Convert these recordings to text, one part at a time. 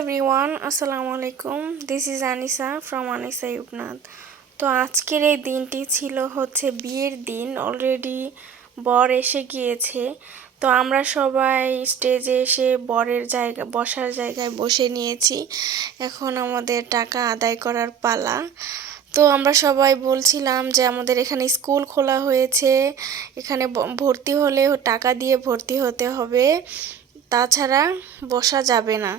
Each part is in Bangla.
এভরিওয়ান, আসসালামু আলাইকুম। This is Anisa from Anisa Ibnath. তো আজকের এই দিনটি ছিল বিয়ের দিন। অলরেডি বর এসে গিয়েছে। তো আমরা সবাই স্টেজে এসে বরের বসার জায়গায় বসে নিয়েছি। এখন আমাদের টাকা আদায় করার পালা। তো আমরা সবাই বলছিলাম যে আমাদের এখানে স্কুল খোলা হয়েছে, এখানে ভর্তি হলে টাকা দিয়ে ভর্তি হতে হবে, তাছাড়া বসা যাবে না।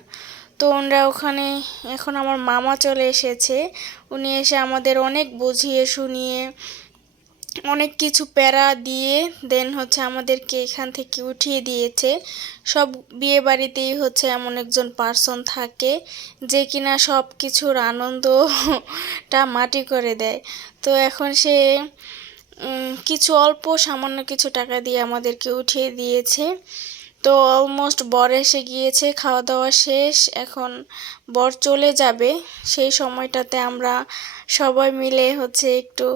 তো ওরা ওখানে এখন আমার মামা চলে এসেছে। উনি এসে আমাদের অনেক বুঝিয়ে শুনিয়ে অনেক কিছু প্যারা দিয়ে দেন আমাদেরকে এখান থেকে উঠিয়ে দিয়েছে। সব বিয়ে বাড়িতেই এমন একজন পার্সন থাকে যে কিনা সব কিছুর আনন্দটা মাটি করে দেয়। তো এখন সে কিছু অল্প সামান্য কিছু টাকা দিয়ে আমাদেরকে উঠিয়ে দিয়েছে। তো অলমোস্ট বর এসে গিয়েছে, খাওয়া দাওয়া শেষ, এখন বর চলে যাবে। সেই সময়টাতে আমরা সবাই মিলে একটু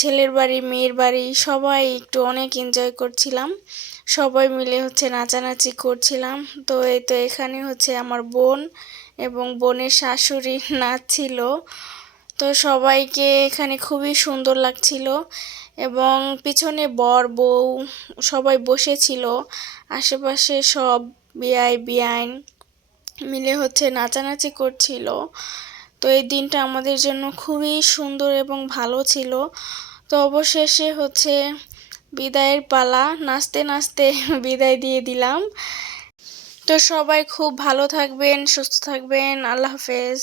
ছেলের বাড়ি মেয়ের বাড়ি সবাই একটু অনেক এনজয় করছিলাম। সবাই মিলে নাচানাচি করছিলাম। তো এখানে আমার বোন এবং বোনের শাশুড়ি নাচছিল। তো সবাইকে এখানে খুবই সুন্দর লাগছিল এবং পিছনে বর বউ সবাই বসেছিল। আশেপাশে সব বিআইন মিলে নাচানাচি করছিল। তো এই দিনটা আমাদের জন্য খুবই সুন্দর এবং ভালো ছিল। তো অবশেষে বিদায়ের পালা, নাচতে নাচতে বিদায় দিয়ে দিলাম। তো সবাই খুব ভালো থাকবেন, সুস্থ থাকবেন। আল্লাহ হাফেজ।